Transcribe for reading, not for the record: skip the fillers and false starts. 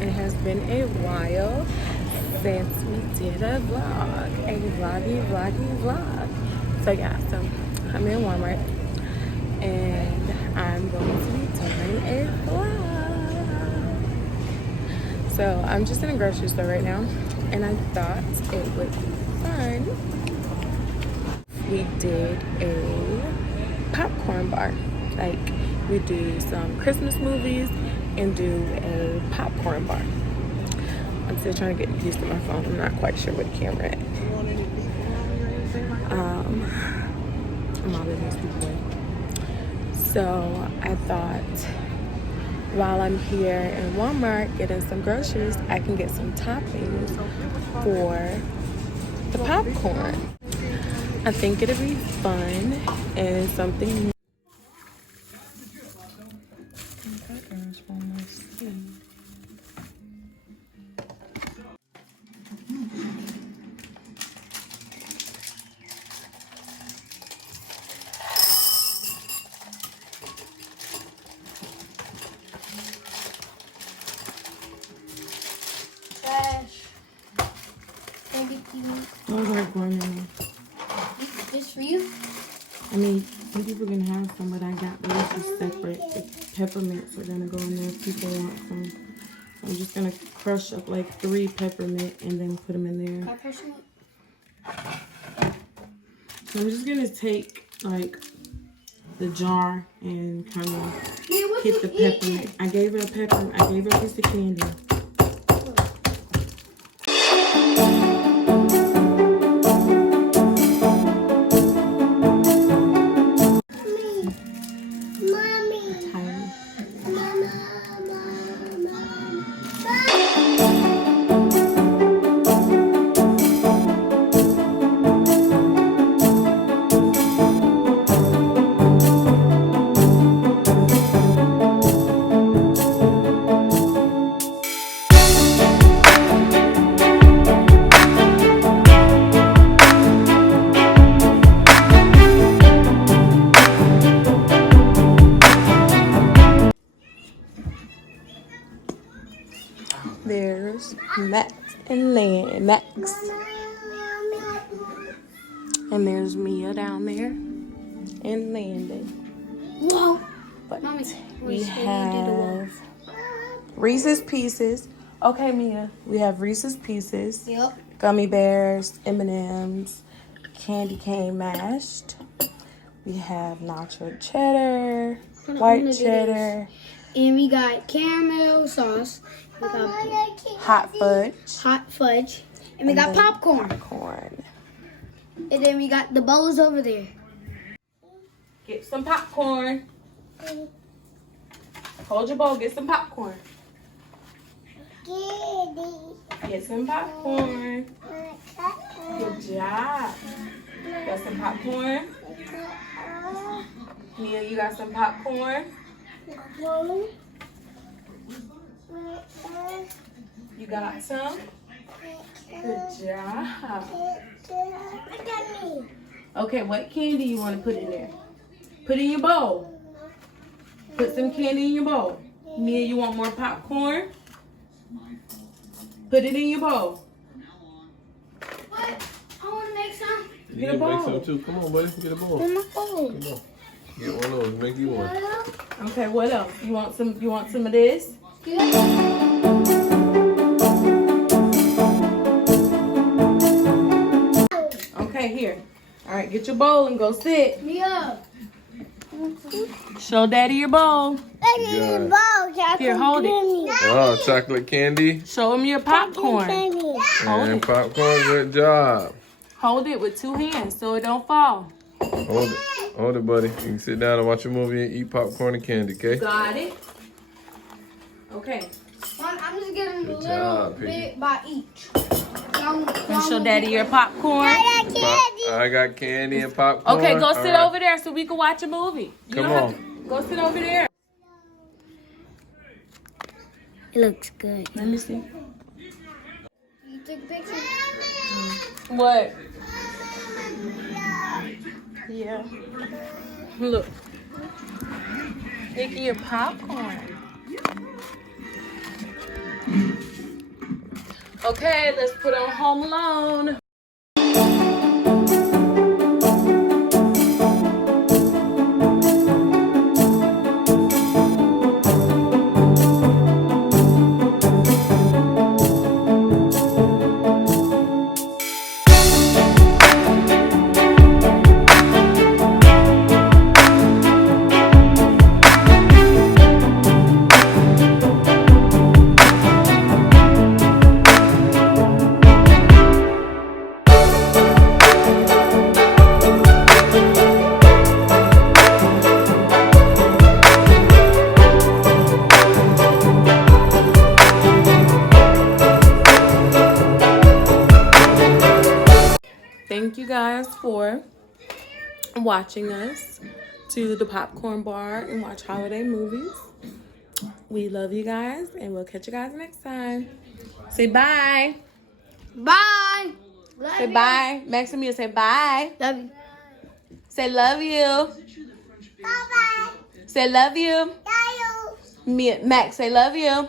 It has been a while since we did a vlog. So yeah, so I'm in Walmart and I'm going to be doing a vlog. So I'm just in a grocery store right now and I thought it would be fun. We did a popcorn bar. Like, we do some Christmas movies and do a popcorn bar. I'm still trying to get used to my phone. I'm not quite sure where the camera at. I'm all in this way. So I thought while I'm here in Walmart getting some groceries, I can get some toppings for the popcorn. I think it'll be fun and something new. Trash. Those are going in there. This for you? I mean, some people can have some, but I got this is separate. The peppermints are gonna go in there if people want some. So I'm just gonna crush up like 3 peppermint and then put them in there. Can I crush them up? So I'm just gonna take like the jar and kind of hit the peppermint. I gave her a peppermint. I gave her a piece of candy. There's Max and Max. And there's Mia down there and Landon. Whoa. But Mommy, we have Reese's Pieces. Okay, Mia. We have Reese's Pieces. Yep. Gummy bears, M&Ms, candy cane mashed. We have nacho cheddar, white cheddar. And we got caramel sauce. We got Hot fudge. And we got popcorn. And then we got the bowls over there. Get some popcorn. Hold your bowl. Get some popcorn. Get some popcorn. Good job. Got some popcorn? Mia, you got some popcorn? You got some? Good job. Okay, what candy you want to put in there? Put in your bowl. Put some candy in your bowl. Mia, you want more popcorn? Put it in your bowl. What? I want to make some. Get a bowl. Make some too. Come on, buddy. Get a bowl. In my bowl. Come on. Get one of those. Make you one. Okay, what else? You want some of this? Okay, here. All right, get your bowl and go sit. Mia. Show Daddy your bowl. Here, hold it. Oh, chocolate candy. Show him your popcorn. And popcorn. Good job. Hold it with 2 hands so it don't fall. Hold it. Hold it, buddy. You can sit down and watch a movie and eat popcorn and candy, okay? Got it. Okay. I'm just getting Good a little job, bit by each. And show Daddy your popcorn. I got candy and popcorn. Okay, go sit All right. over there so we can watch a movie. You Come don't have on. to- Go sit over there. It looks good. Let me see. You took a picture? What? Yeah. Look. Pick your popcorn. Okay, let's put on Home Alone. Thank you guys for watching us to the popcorn bar and watch holiday movies. We love you guys, and we'll catch you guys next time. Say bye. Bye. Say bye. Maximia, say bye. Love you. Say love you. Bye-bye. Say love you. Love you. Max, say love you.